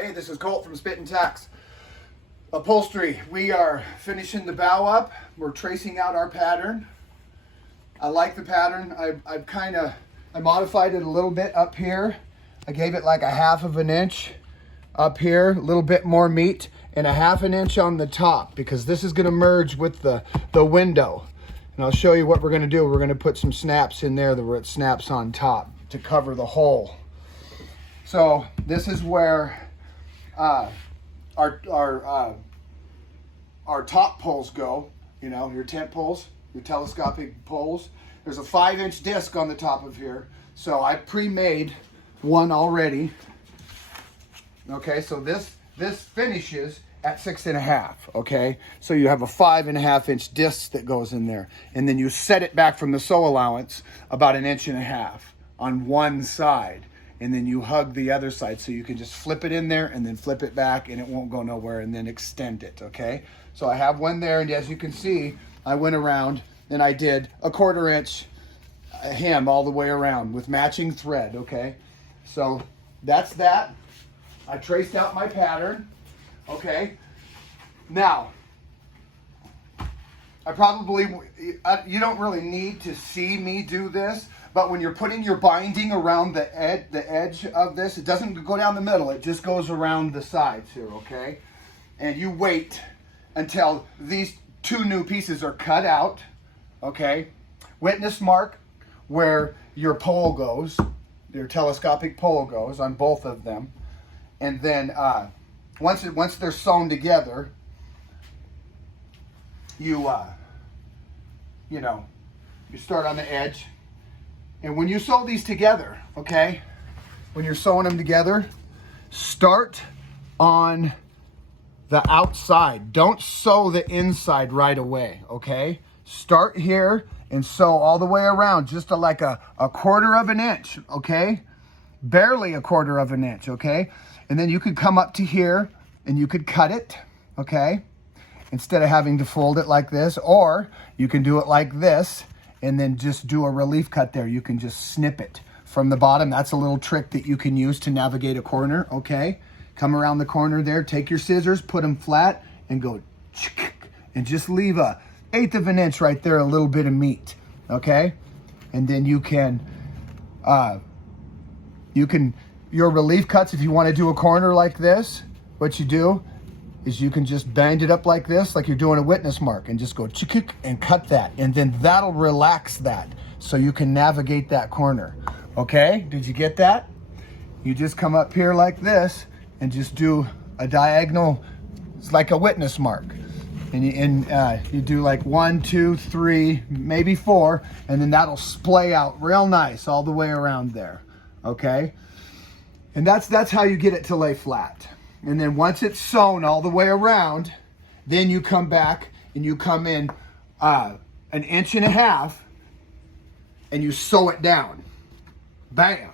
Hey, this is Colt from Spit and Tacks Upholstery. We are finishing the bow up. We're tracing out our pattern. I like the pattern. I modified it a little bit up here. I gave it like a 1/2 inch up here, a little bit more meat, and a 1/2 inch on the top because this is going to merge with the window. And I'll show you what we're going to do. We're going to put some snaps in there where it snaps on top to cover the hole. So this is where our top poles go, you know, your tent poles, your telescopic poles. There's a 5-inch disc on the top of here. So I pre-made one already. Okay, so this finishes at 6.5, okay? So you have a 5.5-inch disc that goes in there. And then you set it back from the sew allowance about 1.5 inches on one side. And then you hug the other side, so you can just flip it in there and then flip it back and it won't go nowhere, and then extend it, okay? So I have one there, and as you can see, I went around and I did a 1/4 inch hem all the way around with matching thread, okay? So that's that. I traced out my pattern, okay? Now, you don't really need to see me do this, but when you're putting your binding around the edge of this, it doesn't go down the middle, it just goes around the sides here, okay? And you wait until these 2 new pieces are cut out, okay? Witness mark where your pole goes, your telescopic pole goes on both of them. And then once they're sewn together, you start on the edge. And when you sew these together, okay, when you're sewing them together, start on the outside. Don't sew the inside right away, okay? Start here and sew all the way around, just like a 1/4 inch, okay? Barely a 1/4 inch, okay? And then you could come up to here and you could cut it, okay? Instead of having to fold it like this, or you can do it like this and then just do a relief cut there. You can just snip it from the bottom. That's a little trick that you can use to navigate a corner, okay? Come around the corner there, take your scissors, put them flat, and go, and just leave a 1/8 inch right there, a little bit of meat, okay? And then you can your relief cuts, if you want to do a corner like this, what you do is you can just bend it up like this, like you're doing a witness mark, and just go and cut that, and then that'll relax that so you can navigate that corner, okay? Did you get that? You just come up here like this and just do a diagonal. It's like a witness mark, and you do like 1, 2, 3, maybe 4, and then that'll splay out real nice all the way around there, okay? And that's how you get it to lay flat. And then once it's sewn all the way around, then you come back and you come in 1.5 inches and you sew it down. Bam!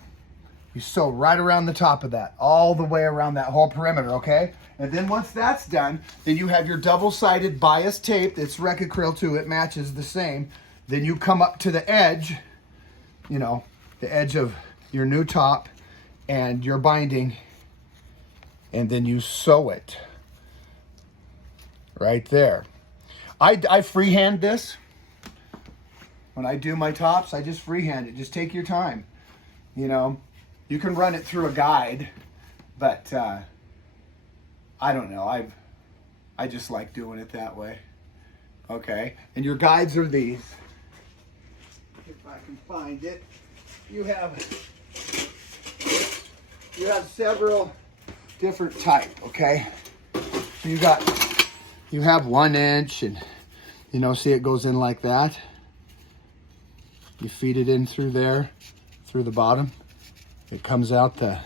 You sew right around the top of that, all the way around that whole perimeter, okay? And then once that's done, then you have your double-sided bias tape that's Rec-Acryl too, it matches the same. Then you come up to the edge, you know, the edge of your new top and your binding, and then you sew it right there. I freehand this. When I do my tops, I just freehand it. Just take your time. You know, you can run it through a guide, but I don't know. I just like doing it that way. Okay, and your guides are these. If I can find it, you have several different type, okay? So you have 1 inch, and you know, see it goes in like that. You feed it in through there, through the bottom. It comes out the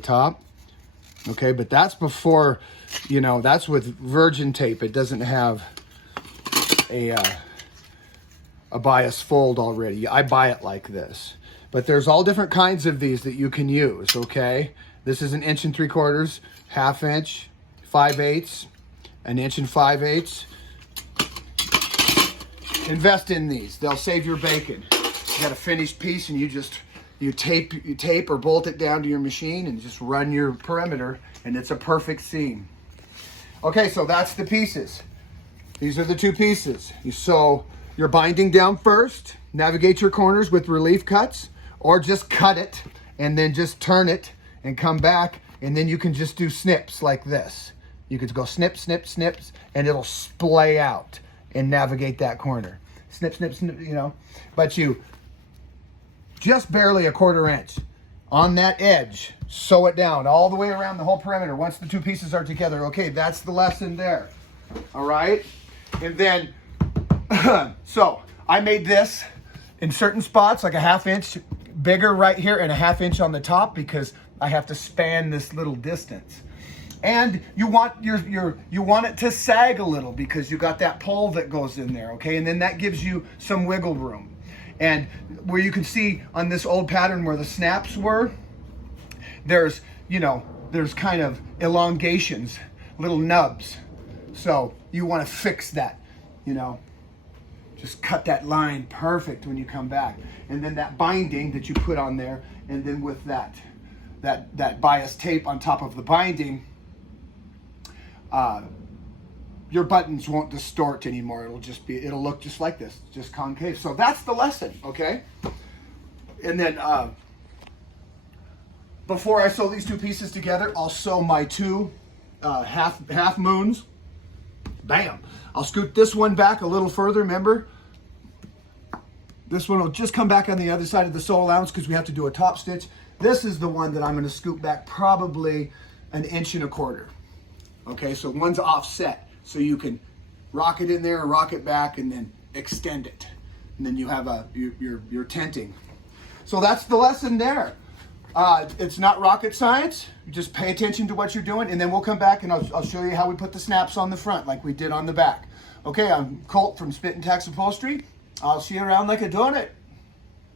top. Okay, but that's before, you know, that's with virgin tape. It doesn't have a bias fold already. I buy it like this. But there's all different kinds of these that you can use, okay? This is 1 3/4 inches, 1/2 inch, 5/8, 1 5/8 inches. Invest in these. They'll save your bacon. You got a finished piece and you just You tape or bolt it down to your machine and just run your perimeter, and it's a perfect seam. Okay, so that's the pieces. These are the two pieces. You sew your binding down first, navigate your corners with relief cuts, or just cut it and then just turn it and come back, and then you can just do snips like this. You could go snip, snip, snips, and it'll splay out and navigate that corner. Snip, snip, snip, you know. But you just barely a 1/4 inch on that edge, sew it down all the way around the whole perimeter once the two pieces are together. Okay, that's the lesson there. All right, and then so I made this in certain spots like a 1/2 inch bigger right here and a 1/2 inch on the top because I have to span this little distance. And you want you want it to sag a little because you got that pole that goes in there, okay? And then that gives you some wiggle room. And where you can see on this old pattern where the snaps were, there's kind of elongations, little nubs. So you want to fix that, just cut that line perfect when you come back. And then that binding that you put on there, and then with that bias tape on top of the binding, your buttons won't distort anymore. It'll look just like this, just concave. So that's the lesson, okay? And then before I sew these two pieces together, I'll sew my two half moons. Bam! I'll scoot this one back a little further, remember? This one will just come back on the other side of the sew allowance because we have to do a top stitch. This is the one that I'm going to scoot back probably 1 1/4 inches. Okay, so one's offset, so you can rock it in there and rock it back and then extend it. And then you have your tenting. So that's the lesson there. It's not rocket science. You just pay attention to what you're doing, and then we'll come back and I'll show you how we put the snaps on the front like we did on the back. Okay, I'm Colt from Spit and Tax Upholstery. I'll see you around like I'm doing it.